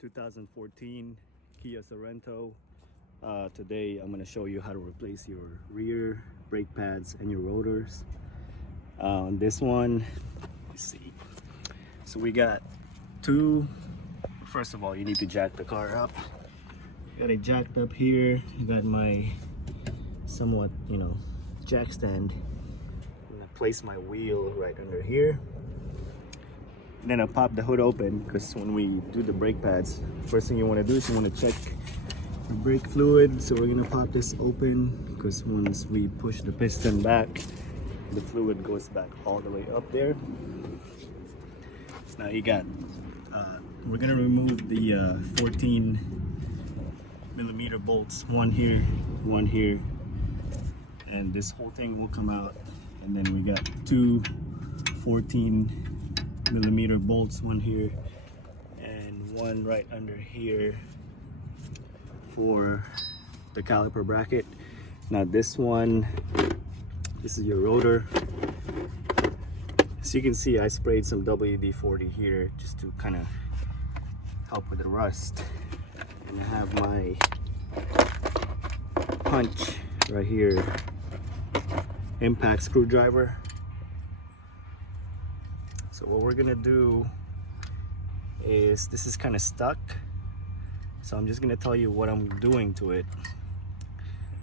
2014 Kia Sorento. Today I'm going to show you how to replace your rear brake pads and your rotors. On this one, let's see. So we got two. First of all, you need to jack the car up. Got it jacked up here. You got my somewhat, jack stand. I'm gonna place my wheel right under here. Then I pop the hood open because when we do the brake pads, first thing you want to do is you want to check the brake fluid. So we're gonna pop this open because once we push the piston back, the fluid goes back all the way up there. So now you got, we're gonna remove the 14 millimeter bolts, one here, and this whole thing will come out. And then we got two 14 millimeter bolts, one here and one right under here for the caliper bracket. Now this is your rotor. So you can see I sprayed some WD-40 here just to kind of help with the rust. And I have my punch right here, impact screwdriver. So what we're gonna do is, this is kind of stuck, so I'm just gonna tell you what I'm doing to it.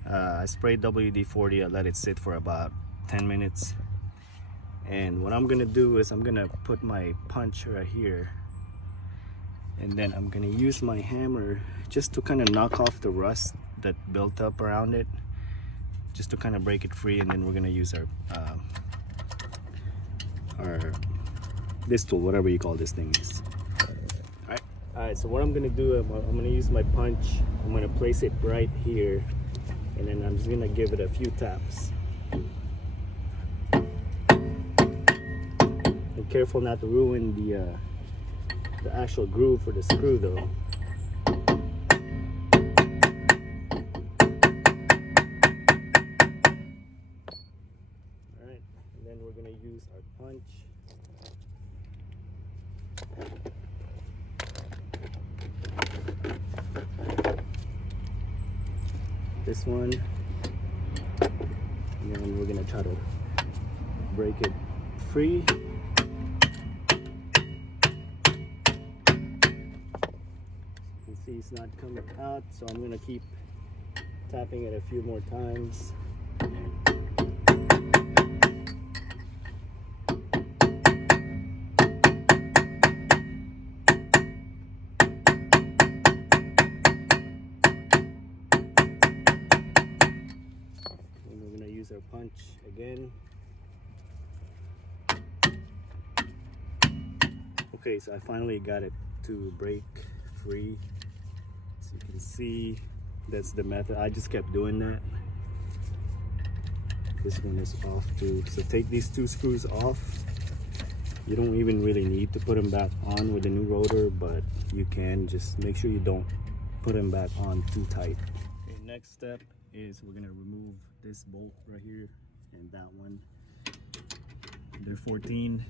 I sprayed WD-40, I let it sit for about 10 minutes. And what I'm gonna do is I'm gonna put my punch right here, and then I'm gonna use my hammer just to kind of knock off the rust that built up around it, just to kind of break it free. And then we're gonna use our this tool, whatever you call this thing is. All right, so what I'm gonna do, I'm gonna use my punch. I'm gonna place it right here, and then I'm just gonna give it a few taps. Be careful not to ruin the actual groove for the screw though. All right, and then we're gonna use our punch. This one, and then we're gonna try to break it free. You can see it's not coming out, so I'm gonna keep tapping it a few more times. Our punch again. Okay, so I finally got it to break free. So you can see that's the method. I just kept doing that. This one is off too. So take these two screws off. You don't even really need to put them back on with the new rotor, but you can. Just make sure you don't put them back on too tight. Okay, next step is we're gonna remove this bolt right here and that one. They're 14.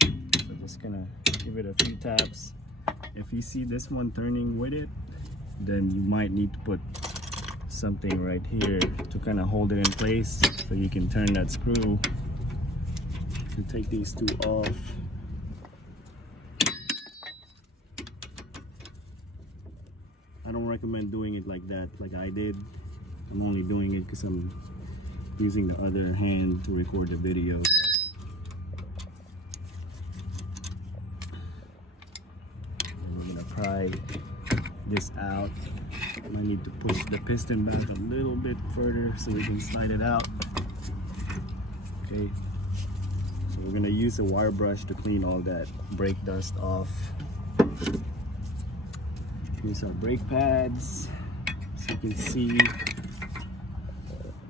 So just gonna give it a few taps. If you see this one turning with it, then you might need to put something right here to kind of hold it in place so you can turn that screw. To take these two off. I don't recommend doing it like that, like I did. I'm only doing it because I'm using the other hand to record the video. And we're gonna pry this out. I might need to push the piston back a little bit further so we can slide it out. Okay. So we're gonna use a wire brush to clean all that brake dust off. Here's our brake pads. So you can see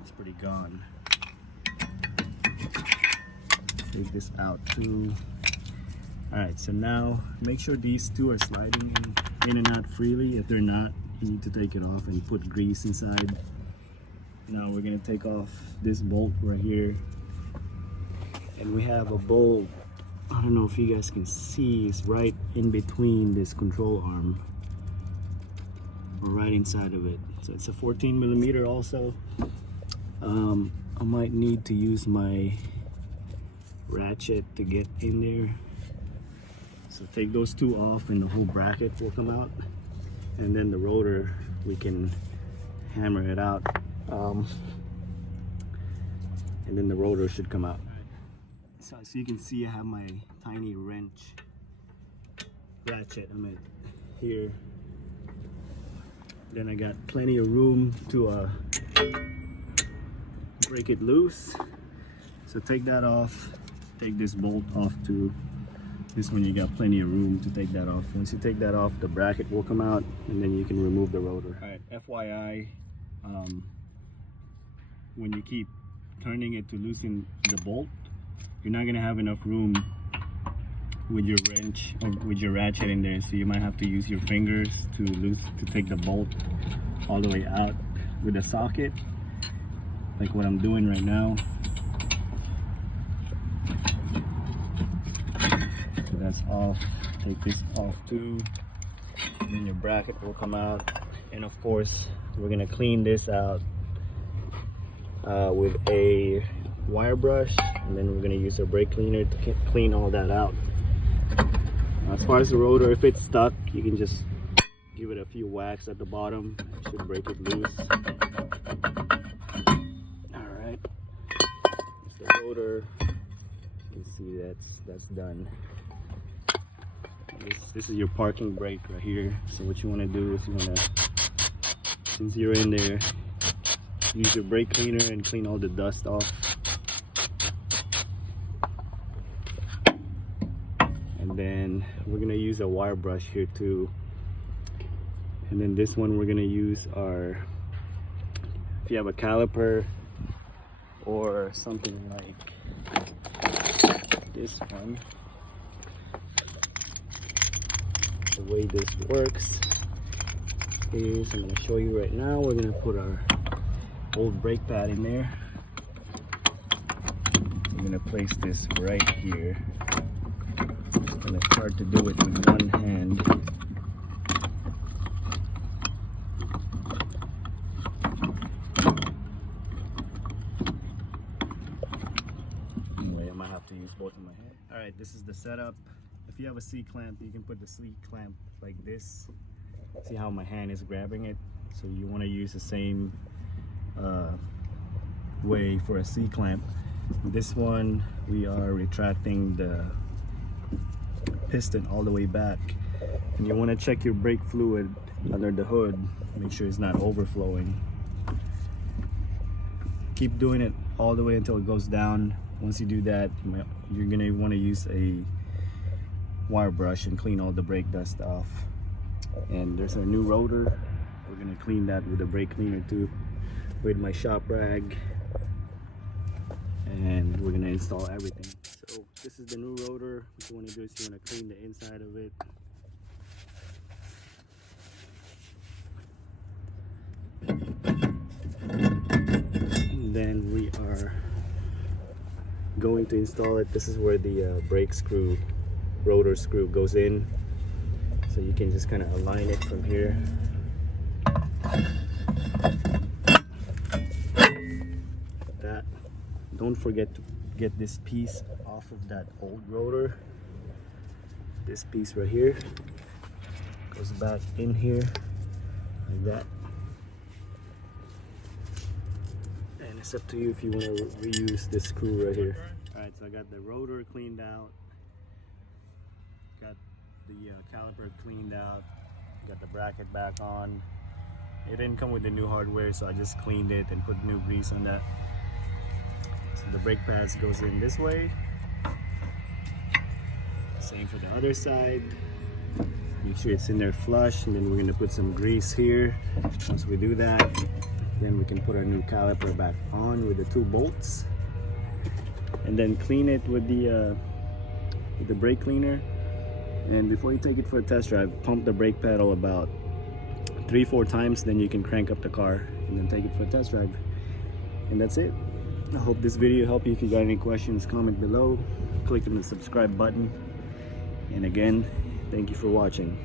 it's pretty gone. Take this out too. Alright, so now make sure these two are sliding in and out freely. If they're not, you need to take it off and put grease inside. Now we're gonna take off this bolt right here. And we have a bowl I don't know if you guys can see, is right in between this control arm, or right inside of it. So it's a 14 millimeter also. I might need to use my ratchet to get in there. So take those two off and the whole bracket will come out. And then the rotor, we can hammer it out. And then the rotor should come out. So as you can see, I have my tiny wrench ratchet. I'm at here. Then I got plenty of room to break it loose. So take that off. Take this bolt off too. This one you got plenty of room to take that off. Once you take that off, the bracket will come out and then you can remove the rotor. All right, FYI, when you keep turning it to loosen the bolt, you're not gonna have enough room with your wrench or with your ratchet in there, so you might have to use your fingers to take the bolt all the way out with the socket, like what I'm doing right now. So that's off. Take this off too, and then your bracket will come out. And of course, we're gonna clean this out with a wire brush, and then we're gonna use a brake cleaner to clean all that out. As far as the rotor, if it's stuck, you can just give it a few whacks at the bottom. It should break it loose. Alright, it's the rotor. You can see that's done. This is your parking brake right here. So what you want to do is you want to, since you're in there, use your brake cleaner and clean all the dust off. And then we're gonna use a wire brush here too. And then this one we're gonna use our, if you have a caliper or something like this one. The way this works is, I'm gonna show you right now, we're gonna put our old brake pad in there. I'm gonna place this right here. I'm gonna start to do it with one hand. Anyway, I might have to use both of my hands. Alright, this is the setup. If you have a C-clamp, you can put the C-clamp like this. See how my hand is grabbing it? So you want to use the same way for a C-clamp. This one, we are retracting the piston all the way back. And you want to check your brake fluid under the hood. Make sure it's not overflowing. Keep doing it all the way until it goes down. Once you do that, you're going to want to use a wire brush and clean all the brake dust off. And there's our new rotor. We're gonna clean that with a brake cleaner too, with my shop rag, and we're gonna install everything. So this is the new rotor. What you want to do is you want to clean the inside of it. And then we are going to install it. This is where the brake screw, rotor screw goes in, so you can just kind of align it from here. Like that. Don't forget to get this piece off of that old rotor. This piece right here goes back in here like that, and it's up to you if you want to reuse this screw right here. Alright, so I got the rotor cleaned out, got the caliper cleaned out, got the bracket back on. It didn't come with the new hardware, so I just cleaned it and put new grease on that. So the brake pads goes in this way. Same for the other side. Make sure it's in there flush, and then we're going to put some grease here. Once we do that, then we can put our new caliper back on with the two bolts, and then clean it with the brake cleaner. And before you take it for a test drive, pump the brake pedal about 3-4 times, then you can crank up the car and then take it for a test drive. And that's it. I hope this video helped you. If you got any questions, comment below, click on the subscribe button, and again, thank you for watching.